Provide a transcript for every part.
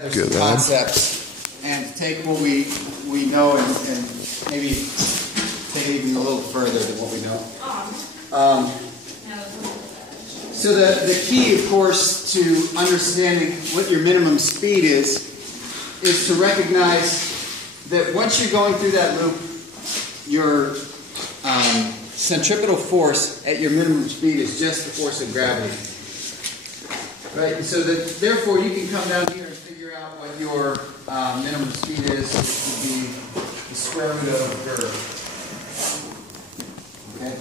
Good concepts and take what we know and maybe take it even a little further than what we know. So the key, of course, to understanding what your minimum speed is to recognize that once you're going through that loop, your centripetal force at your minimum speed is just the force of gravity. Right? And so that therefore you can come down here and figure out what your minimum speed is, which would be the square root of a curve. Okay?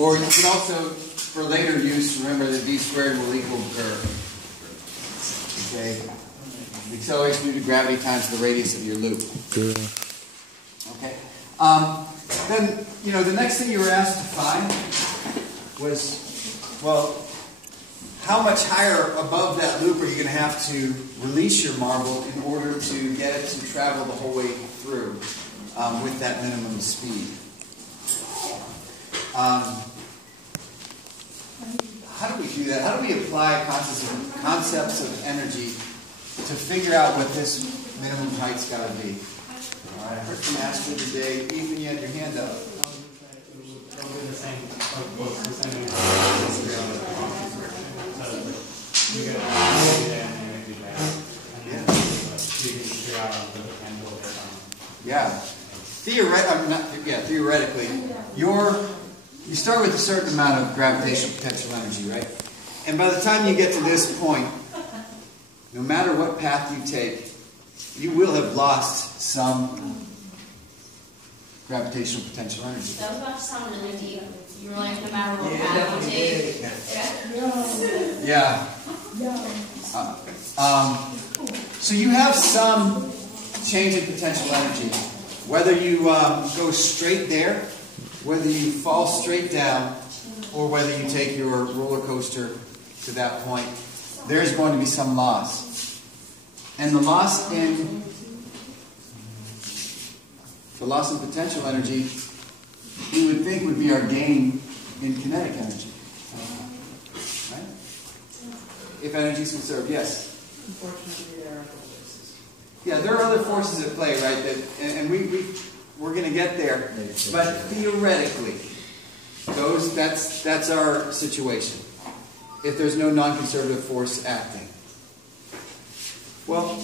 Or you can also, for later use, remember that v squared will equal the curve. Okay? The acceleration due to gravity times the radius of your loop. Okay? Then, the next thing you were asked to find was, well, how much higher above that loop are you going to have to release your marble in order to get it to travel the whole way through with that minimum speed? How do we do that? How do we apply concepts of energy to figure out what this minimum height's got to be? All right, I heard from Astrid today. Ethan, you had your hand up. Yeah. Theoretically, you start with a certain amount of gravitational potential energy, right? And by the time you get to this point, no matter what path you take, you will have lost some gravitational potential energy. That was about to sound really deep. You were like, no matter what path you take. Yeah. So you have some change in potential energy. Whether you go straight there, whether you fall straight down, or whether you take your roller coaster to that point, there's going to be some loss. And the loss in potential energy, we would think would be our gain in kinetic energy. Right? If energy is conserved, yes. Unfortunately, there are other forces. Yeah, there are other forces at play, right? And we're going to get there. But theoretically, that's our situation. If there's no non-conservative force acting. Well,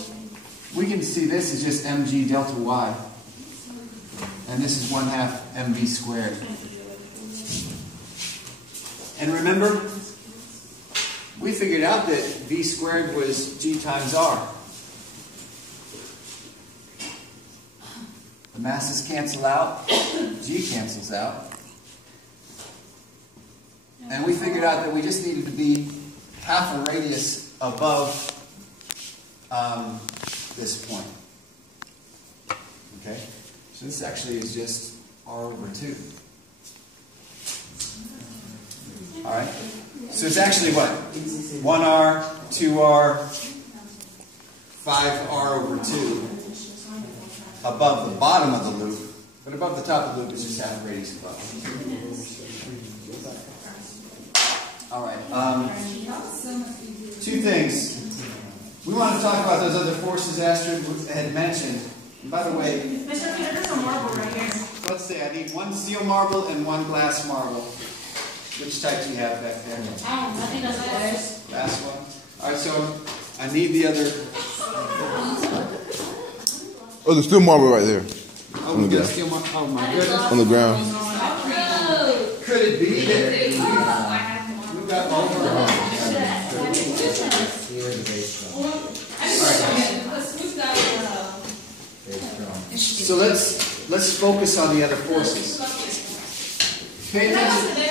we can see this is just mg delta y. And this is 1/2 mv squared. And remember, we figured out that v squared was g times r. The masses cancel out, g cancels out. And we figured out that we just needed to be half a radius above this point. Okay? So this actually is just r over 2. Alright? So it's actually what? 1r, 2r, 5r over 2 above the bottom of the loop, but above the top of the loop is just half radius above. Alright, two things. We want to talk about those other forces Astrid had mentioned. And by the way, Mr. Peter, there's a marble right here. let's say I need one steel marble and one glass marble. Which type do you have back there? I think that's theirs. Glass one. Alright, so I need the other. Oh, there's still marble right there. Oh, we got steel marble. Oh my goodness. On the ground. Could it be that we've got marble? So let's focus on the other forces. Pay attention.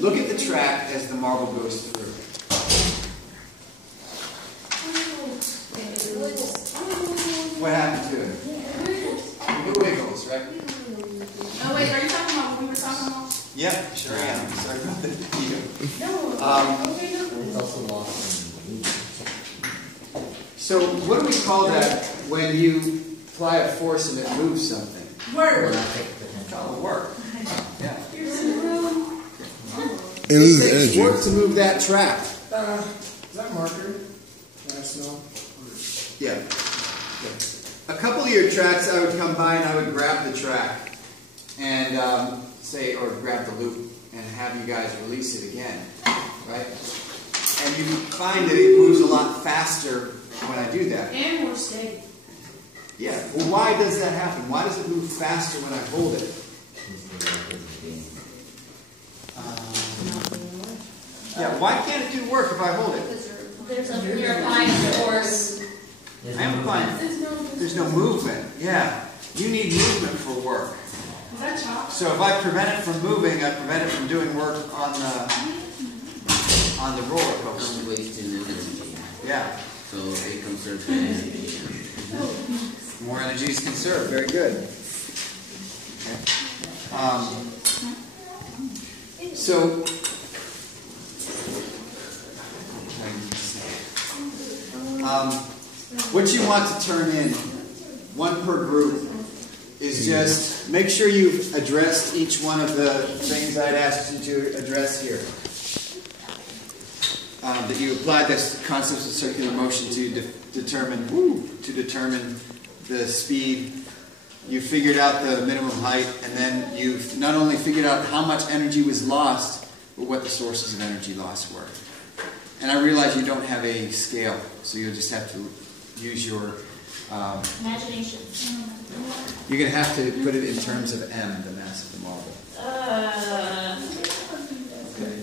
Look at the track as the marble goes through. What happened to it? It wiggles, right? Oh wait, are you talking about what we were talking about? Yep, sure am. Sorry about the video. So what do we call that when you apply a force and it moves something? Work. Call it work. Yeah. It loses takes energy. work to move that track. Is that marker? National? Yeah. A couple of your tracks, I would come by and I would grab the track and or grab the loop and have you guys release it again, right? And you find that it moves a lot faster when I do that. And more steady. Yeah. Well, why does that happen? Why does it move faster when I hold it? Yeah. Why can't it do work if I hold it? You're applying force. I am applying. There's no movement. Yeah. You need movement for work. Is that chalk? So if I prevent it from moving, I prevent it from doing work on the roller coaster. Not wasting energy. Yeah. So it conserves energy. More energy is conserved. Very good. Okay. So what you want to turn in, one per group, is just make sure you've addressed each one of the things I'd asked you to address here. That you applied this concepts of circular motion to determine the speed. You figured out the minimum height, and then you've not only figured out how much energy was lost, but what the sources of energy loss were. And I realize you don't have a scale, so you'll just have to use your Imagination. You're going to have to put it in terms of M, the mass of the marble. Okay.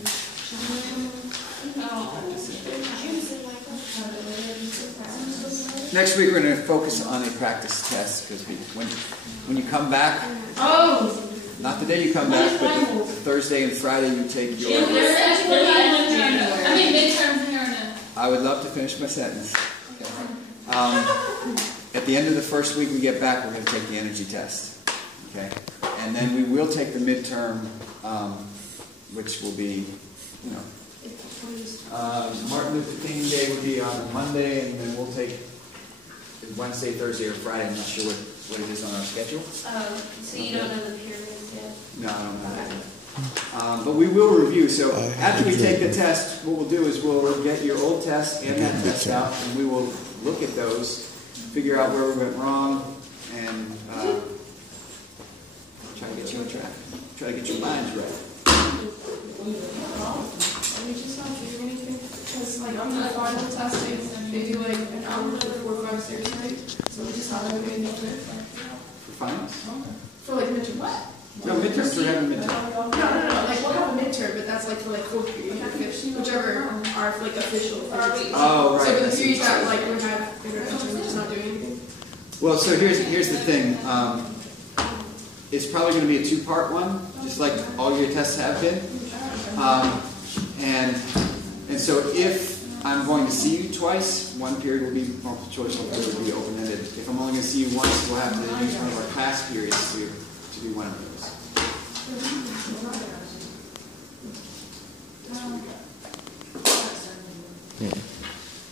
Next week we're going to focus on a practice test, because when you come back, not the day you come back, but the Thursday and Friday you take your... Midterms in here now. I would love to finish my sentence. At the end of the first week we get back, we're going to take the energy test. Okay? And then we will take the midterm, which will be, Martin Luther King Day would be on a Monday, and then we'll take Wednesday, Thursday, or Friday. I'm not sure what it is on our schedule. So you don't know the periods yet? No, I don't know that yet. But we will review. So after we take the test, what we'll do is we'll get your old test and that test out, and we will look at those, figure out where we went wrong, and try to get you on track. Try to get your minds right. Because like on the final testing, they do like an hour for 4, 5, 6, right? So we just not having anything for For finals? for like midterm. What? No, midterms, we're having midterm. No. Like we'll have a midterm, but that's like for like 4th period or 5th, whichever are like official. Oh, right. So for the periods that like we have bigger midterm, we're just not doing anything. Well, so here's the thing. It's probably going to be a 2-part one, just like all your tests have been. And so if I'm going to see you twice, one period will be multiple choice, one period will be open-ended. If I'm only going to see you once, we'll have to use one of our class periods to do one of those.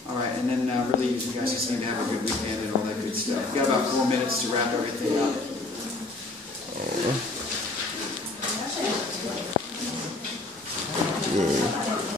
All right, and then really you guys just need to have a good weekend and all that good stuff. We've got about 4 minutes to wrap everything up.